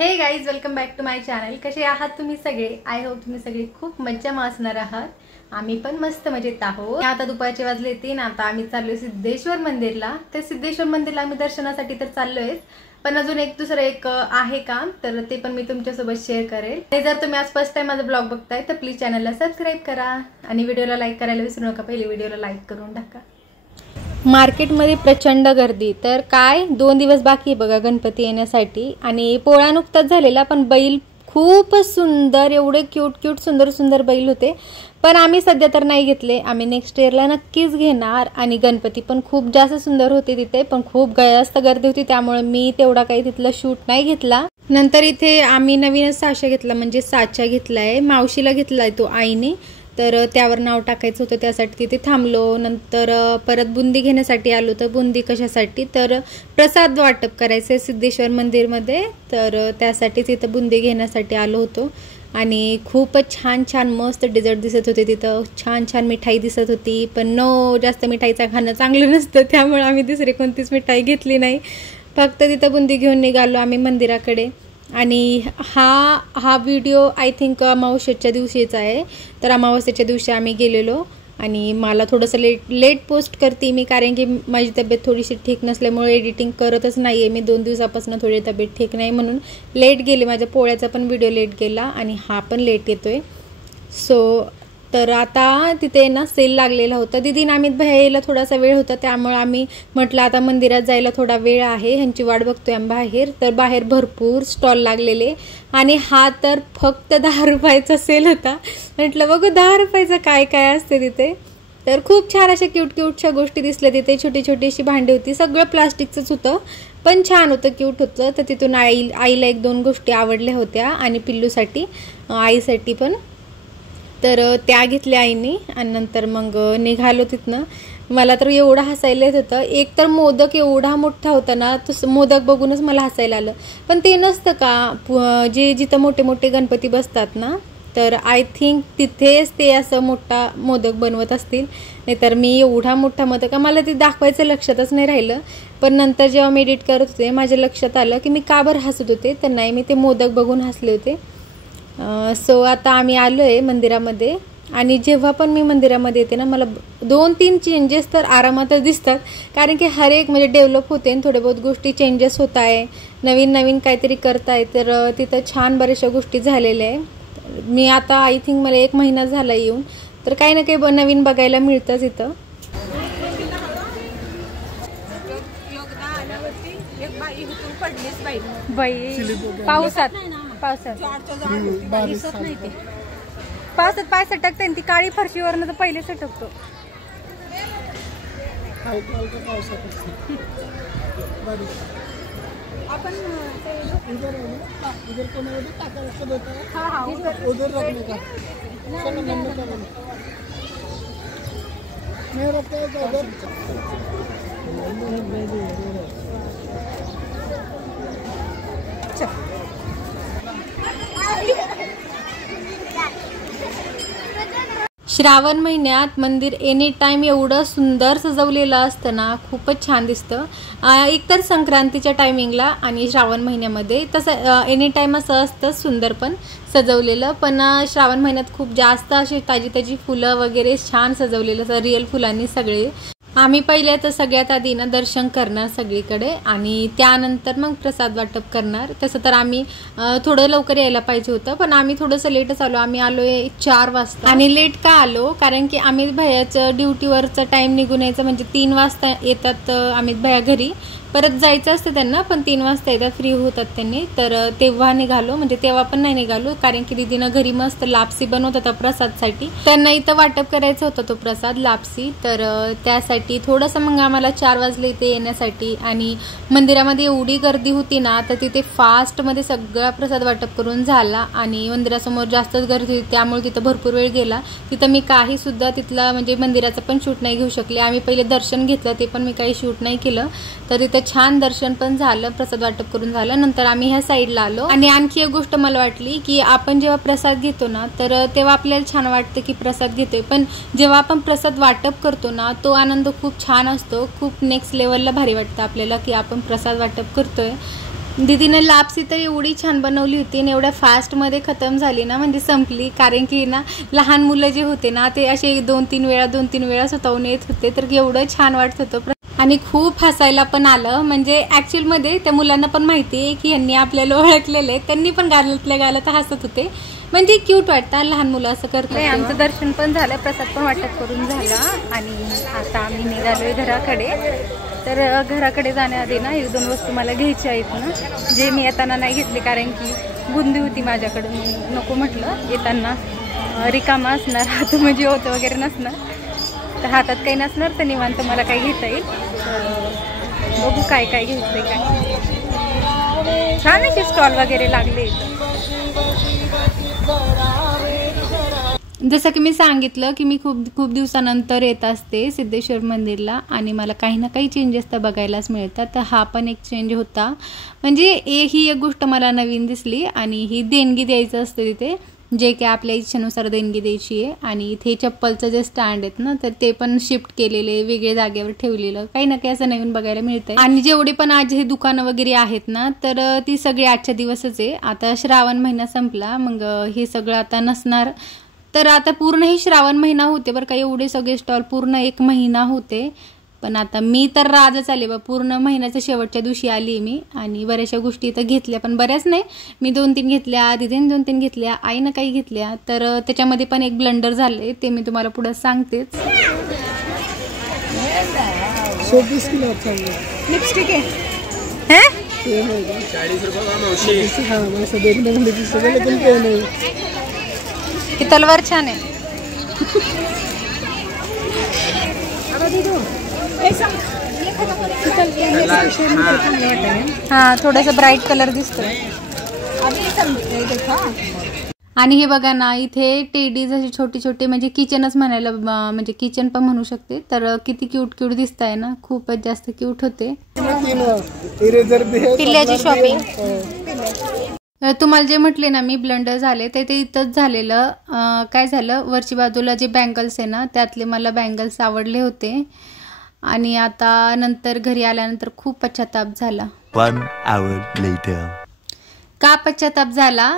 हे guys, welcome back to my channel. कसे आहात तुम्ही सगळे? आय होप तुम्ही सगळे खूप मज्जा मासणार आहात। आम्ही पण मस्त मजेत आहोत। आता दुपारचे वाजले 3। आता आम्ही चाललोय सिद्धेश्वर मंदिरला। ते सिद्धेश्वर मंदिरला आम्ही दर्शनासाठी तर चाललोय, पण अजून दुसरं एक आहे काम, तर ते पण मी तुमच्यासोबत शेअर करेल। आणि जर तुम्ही आज फर्स्ट टाइम माझा ब्लॉग बघताय तर प्लीज चॅनलला सबस्क्राइब करा आणि व्हिडिओला लाईक करायला विसरू नका। पहिले व्हिडिओला लाईक करून टाका। मार्केटमध्ये प्रचंड गर्दी। तर काय 2 दिवस बाकी आहे बघा गणपती येण्यासाठी, आणि पोळा नुकताच झालेला, पण बैल खूपच सुंदर, एवढे क्यूट सुंदर बैल होते। पण आम्ही सध्या तर नाही घेतले, आम्ही नेक्स्ट इयरला नक्कीच घेणार। आणि गणपती पण खूप जास्त सुंदर होते तिथे, पण खूप जास्त गर्दी होती, त्यामुळे मी तेवढा काही तिथला शूट नाही घेतला। नंतर इथे आम्ही नवीनच साचा घेतला, म्हणजे साचा घेतलाय, मावशीला घेतलाय तो आईने, तर त्यावर नाव टाकायचं होतं, त्यासाठी तिथे थांबलो। नंतर परत बुंदी घेण्यासाठी आलो। तर बुंदी कशासाठी? तर प्रसाद वाटप करायचे सिद्धेश्वर मंदिरमध्ये, तर त्यासाठी तिथं बुंदी घेण्यासाठी आलो होतो। आणि खूपच छान मस्त डेझर्ट दिसत होते तिथं, छान मिठाई दिसत होती, पण जास्त मिठाईचा खाणं चांगलं नसतं, त्यामुळे आम्ही दुसरी कोणतीच मिठाई घेतली नाही, फक्त तिथं बुंदी घेऊन निघालो आम्ही मंदिराकडे। आणि हा व्हिडिओ आय थिंक अमावस्येच्या दिवशीचा आहे। तर अमावस्येच्या दिवशी आम्ही गेलेलो, आणि मला थोडंसं लेट पोस्ट करते मी, कारण की माझी तब्येत थोडीशी ठीक नसल्यामुळे एडिटिंग करतच नाही आहे मी। 2 दिवसापासून थोडी तब्येत ठीक नाही, म्हणून लेट गेले। माझ्या पोळ्याचा पण व्हिडिओ लेट गेला आणि हा पण लेट येतोय। तर आता तिथे ना सेल लागलेला होता। दीदीने अमित भैया यायला थोडासा वेळ होता, त्यामुळे आम्ही म्हटलं आता मंदिरात जायला थोडा वेळ आहे, ह्यांची वाट बघतोय आम्ही बाहेर। तर बाहेर भरपूर स्टॉल लागलेले, आणि हा तर फक्त 10 रुपयाचा सेल होता। म्हटलं बघू 10 रुपयाचं काय काय असते तिथे। तर खूप छान अशा क्यूटशा गोष्टी दिसल्या तिथे, छोटी भांडी होती, सगळं प्लास्टिकचंच होतं, पण छान होतं, क्यूट होतं। तर तिथून आईला 1-2 गोष्टी आवडल्या होत्या, आणि पिल्लूसाठी आईसाठी पण, तर त्या घेतल्या आईने। आणि नंतर मग निघालो तिथनं। मला तर एवढं हसायला येत होतं, एक तर मोदक एवढा मोठा होता ना, तो मोदक बघूनच मला हसायला आलं। पण ते नसतं का जिथं मोठे गणपती बसतात ना, तर आय थिंक तिथेच ते असं मोठा मोदक बनवत असतील, नाहीतर मी एवढा मोठा मोदक मला ते दाखवायचं लक्षातच नाही राहिलं। पण नंतर जेव्हा मी एडिट करत होते माझ्या लक्षात आलं की मी का बरं हसत होते, तर नाही, मी ते मोदक बघून हसले होते। आता आम्ही आलोय मंदिरामध्ये, आणि जेव्हा पण मी मंदिरामध्ये येते ना, मला 2-3 चेंजेस तर आरामातच दिसतात, कारण की हर एक म्हणजे डेव्हलप होते आणि थोड्या बहुत गोष्टी चेंजेस होत आहे, नवीन काहीतरी करताय। तर तिथं छान बऱ्याचशा गोष्टी झालेल्या आहे। मी आता आय थिंक मला 1 महिना झाला येऊन, तर काही ना काही नवीन बघायला मिळतंच इथं। पावसात पाय सटकते, ती काळी फरशीवरनं तर पहिले सटकतो। आपण श्रावण महिन्यात मंदिर एनी टाइम एवढं सुंदर सजवलेलं असतं ना, खूपच छान दिसतं। एकतर संक्रांतीच्या टायमिंगला आणि श्रावण महिन्यामध्ये तसं एनी टाइम असं असतं सुंदर पण सजवलेलं, पण श्रावण महिन्यात खूप जास्त अशी ताजी फुलं वगैरे छान सजवलेलं असं, रिअल फुलांनी सगळे। आम्ही पहिले तर सगळ्यात आधी ना दर्शन करणार सगळीकडे, आणि त्यानंतर मग प्रसाद वाटप करणार। तसं तर आम्ही थोडं लवकर यायला पाहिजे होतं, पण आम्ही थोडंसं लेटच आलो। आम्ही आलोय 4 वाजता, आणि लेट का आलो, कारण की अमित भैयाचं ड्युटीवरचा टाइम निघून यायचं, म्हणजे 3 वाजता येतात अमित भैया घरी, परत जायचं असतं त्यांना, पण 3 वाजता येतात, फ्री होतात त्यांनी। तर तेव्हा निघालो, म्हणजे तेव्हा पण नाही निघालो, कारण की दीदीनं घरी मस्त लापसी बनवत होता प्रसादसाठी, त्यांना इथं वाटप करायचा होता तो प्रसाद लापसी, तर त्यासाठी थोडंसं मग आम्हाला 4 वाजले इथे येण्यासाठी। आणि मंदिरामध्ये एवढी गर्दी होती ना, तर तिथे फास्टमध्ये सगळा प्रसाद वाटप करून झाला, आणि मंदिरासमोर जास्तच गर्दी होती, त्यामुळे तिथं भरपूर वेळ गेला। तिथं मी काही सुद्धा तिथला म्हणजे मंदिराचं पण शूट नाही घेऊ शकले। आम्ही पहिले दर्शन घेतलं, ते पण मी काही शूट नाही केलं। तर तिथं छान दर्शन पण झालं, प्रसाद वाटप करून झालं। नंतर आम्ही ह्या साईडला आलो, आणि आणखी एक गोष्ट मला वाटली की आपण जेव्हा प्रसाद घेतो ना, तर तेव्हा आपल्याला छान वाटतं की प्रसाद घेतोय, पण जेव्हा आपण प्रसाद वाटप करतो ना, तो आनंद खूप छान असतो, खूप नेक्स्ट लेवलला भारी वाटतं आपल्याला की आपण प्रसाद वाटप करतोय। दीदीनं लापसी तर एवढी छान बनवली होती आणि एवढ्या फास्टमध्ये खतम झाली ना, म्हणजे संपली. कारण की ना लहान मुलं जे होते ना ते असे 2-3 वेळा स्वतःहून येत होते, तर एवढं छान वाटत होतं आणि खूप हसायला पण आलं. म्हणजे ॲक्च्युअलमध्ये त्या मुलांना पण माहिती आहे की यांनी आपल्याला ओळखलेलं आहे, त्यांनी पण गालातल्या गालात हसत होते. म्हणजे क्यूट वाटतं लहान मुलं असं करतात. आमचं दर्शन पण झालं, प्रसाद पण वाटप करून झाला आणि आता आम्ही निघालोय घराकडे. तर घराकडे जाण्याआधी ना 1-2 वस्तू मला घ्यायच्या आहेत ना, जे मी येताना नाही घेतले कारण की बुंदी होती माझ्याकडून, नको म्हटलं. येताना रिकामा असणार, हात म्हणजे होतं वगैरे नसणार, तर हातात काही नसणार तर निवांत मला काही घेता येईल. तर बघू काय काय घ्यायचं काय. छान असे स्टॉल वगैरे लागले. जसं की मी सांगितलं की मी खूप दिवसानंतर येत असते सिद्धेश्वर मंदिरला आणि मला काही ना काही चेंजेस तर बघायलाच मिळतात. तर हा पण एक चेंज होता. म्हणजे ही एक गोष्ट मला नवीन दिसली आणि ही देणगी द्यायचं असतं तिथे, जे की आपल्या इच्छेनुसार देणगी द्यायची आहे. आणि इथे चप्पलचं जे स्टँड आहेत ना, तर ते पण शिफ्ट केलेले, वेगळे जागेवर ठेवलेलं, काही ना काही असं नवीन बघायला मिळतंय. आणि जेवढे पण आज हे दुकानं वगैरे आहेत ना, तर ती सगळी आजच्या दिवसच आहे. आता श्रावण महिना संपला, मग हे सगळं आता नसणार. तर आता पूर्ण ही श्रावण महिना होते बरं का, एवढे सगळे स्टॉल पूर्ण 1 महिना होते. पण आता मी तर राजच आले बा, पूर्ण महिन्याच्या शेवटच्या दिवशी आली मी आणि बऱ्याचशा गोष्टी इथं घेतल्या, पण बऱ्याच नाही. मी 2-3 घेतल्या, दीदीने 2-3 घेतल्या, आईनं काही घेतल्या. तर त्याच्यामध्ये पण एक ब्लंडर झाले, ते मी तुम्हाला पुढे सांगतेच. लिपस्टिक आहे 40 रुपये. ही तलवार छान आहे. हा, थोडासा ब्राईट कलर दिसतोय. आणि हे बघा ना, इथे टेडीज अशी छोटी छोटी, म्हणजे किचनच म्हणायला, म्हणजे किचन पण म्हणू शकते. तर किती क्यूट दिसत आहे ना, खूपच जास्त क्यूट होते. पिल्ल्याची शॉपिंग. तुम्हाला जे म्हटले ना मी ब्लंडर झाले, तर ते इथंच झालेलं. काय झालं, वरची बाजूला जे बँगल्स आहे ना, त्यातले मला बँगल्स आवडले होते आणि आता नंतर घरी आल्यानंतर खूप पश्चाताप झाला. 1 hour later. का पश्चाताप झाला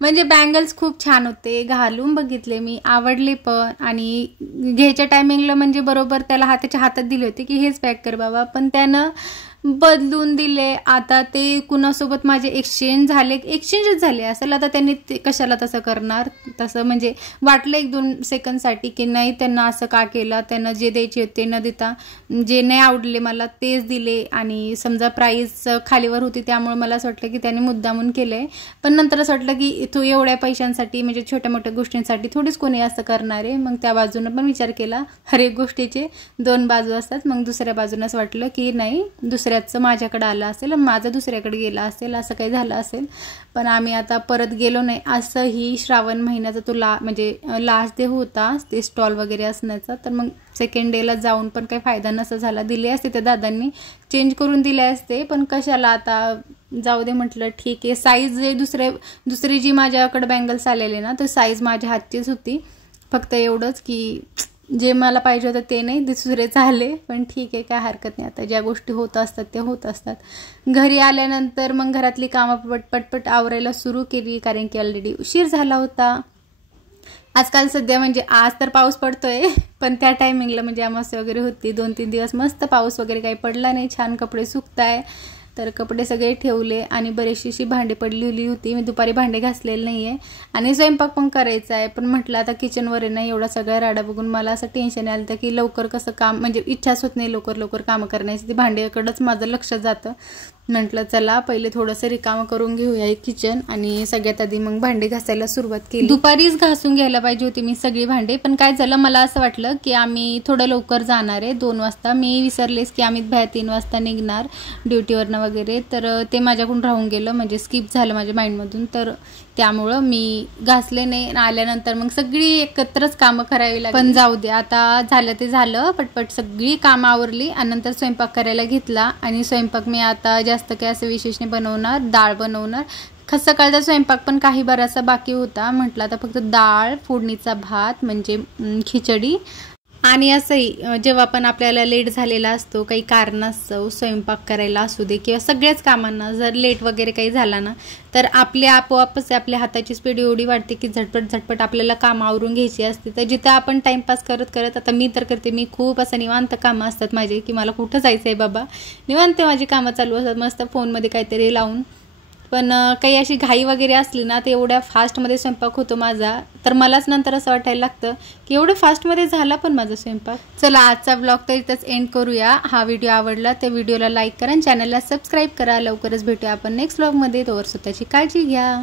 म्हणजे बँगल्स खूप छान होते, घालून बघितले मी, आवडले पण. आणि घ्यायच्या टायमिंगला म्हणजे बरोबर त्याला त्याच्या हातात दिले होते की हेच पॅक कर बाबा, पण त्यानं बदलून दिले. आता ते कुणासोबत माझे एक्सचेंजच झाले असेल. आता त्यांनी ते कशाला तसं करणार, तसं म्हणजे वाटलं 1-2 सेकंडसाठी की नाही, त्यांना असं का केलं. त्यांना जे द्यायचे होते न देता जे नाही आवडले मला तेच दिले. आणि समजा प्राईस खालीवर होती त्यामुळे मला असं वाटलं की त्यांनी मुद्दामून केलंय. पण नंतर असं वाटलं की तो एवढ्या पैशांसाठी, म्हणजे छोट्या मोठ्या गोष्टींसाठी थोडीच कोणी असं करणार आहे. मग त्या बाजूनं पण विचार केला, हर एक गोष्टीचे 2 बाजू असतात. मग दुसऱ्या बाजूनं असं वाटलं की नाही, दुसऱ्याचं माझ्याकडे आलं असेल, माझं दुसऱ्याकडे गेलं असेल, असं काही झालं असेल. पण आम्ही आता परत गेलो नाही. असं ही श्रावण महिन्याचा तो म्हणजे लास्ट डे होता ते स्टॉल वगैरे असण्याचा. तर मग सेकंड डेला जाऊन पण काही फायदा नसा झाला. दिले असते त्या दादांनी, चेंज करून दिले असते, पण कशाला आता जाऊ दे म्हटलं. ठीक आहे, साईज जे दुसरी जी माझ्याकडे बँगल्स आलेले ना, तर साईज माझ्या हातचीच होती. फक्त एवढंच की जे मला पाहिजे होतं ते नाही, दुसरे झाले. पण ठीक आहे, काय हरकत नाही. आता ज्या गोष्टी होत असतात त्या होत असतात. घरी आल्यानंतर मग घरातली कामं पटपट आवरायला सुरू केली, कारण की ऑलरेडी उशीर झाला होता. आजकाल सध्या म्हणजे आज तर पाऊस पडतोय, पण त्या टायमिंगला म्हणजे अमावस्या वगैरे होती, 2-3 दिवस मस्त पाऊस वगैरे काही पडला नाही. छान कपडे सुकताय. तर कपडे सगळे ठेवले आणि बरीचशी भांडी पडलेली होती. मी दुपारी भांडे घासलेले नाही आहे आणि स्वयंपाक पण करायचा आहे. पण म्हटलं आता किचनवर आहे ना, एवढा सगळा राडा बघून मला असं टेन्शन आलं की लवकर कसं काम, म्हणजे इच्छाच होत नाही लवकर कामं करण्याची. ती भांड्याकडेच माझं लक्ष जातं. म्हटलं चला पहिले थोडंसं रिकामं करून घेऊया किचन आणि सगळ्यात आधी मग भांडे घासायला सुरुवात केली. दुपारीच घासून घ्यायला पाहिजे होती मी सगळी भांडे, पण काय झालं, मला असं वाटलं की आम्ही थोडं लवकर जाणार आहे 2 वाजता. मी विसरलेच की आम्ही बाहेर 3 वाजता निघणार ड्युटीवरनं वगैरे. तर ते माझ्याकडून राहून गेलं, म्हणजे स्किप झालं माझ्या माइंडमधून. तर त्यामुळं मी घासले नाही. आल्यानंतर मग सगळी एकत्रच कामं करावी लागली. पण जाऊ दे, आता झालं ते झालं. पटपट सगळी कामं आवरली आणि नंतर स्वयंपाक करायला घेतला. आणि स्वयंपाक मी आता जास्त काय असं विशेष नाही बनवणार, डाळ बनवणार. सकाळचा स्वयंपाक पण काही बराचसा बाकी होता. म्हटलं आता फक्त डाळ, फोडणीचा भात म्हणजे खिचडी आणि असंही जेव्हा पण आपल्याला लेट झालेला असतो, काही कारणास्तव स्वयंपाक करायला असू दे किंवा सगळ्याच कामांना जर लेट वगैरे काही झाला ना, तर आपोआपच आपल्या हाताची स्पीड एवढी वाढते की झटपट आपल्याला काम आवरून घ्यायची असते. तर जिथं आपण टाइमपास करत आता मी तर करते, मी खूप असं निवांत कामं असतात माझे की मला कुठं जायचं आहे बाबा, निवांत माझी कामं चालू असतात मस्त फोनमध्ये काहीतरी लावून. पण काही अशी घाई वगैरे असली ना, तर एवढ्या फास्टमध्ये स्वयंपाक होतो माझा, तर मलाच नंतर असं वाटायला लागतं की एवढं फास्टमध्ये झाला पण माझा स्वयंपाक. चला आजचा ब्लॉग तर इथंच एंड करूया. हा व्हिडिओ आवडला तर व्हिडिओला लाईक करा, चॅनलला सबस्क्राईब करा. लवकरच भेटूया आपण नेक्स्ट ब्लॉगमध्ये. तोवर स्वतःची काळजी घ्या.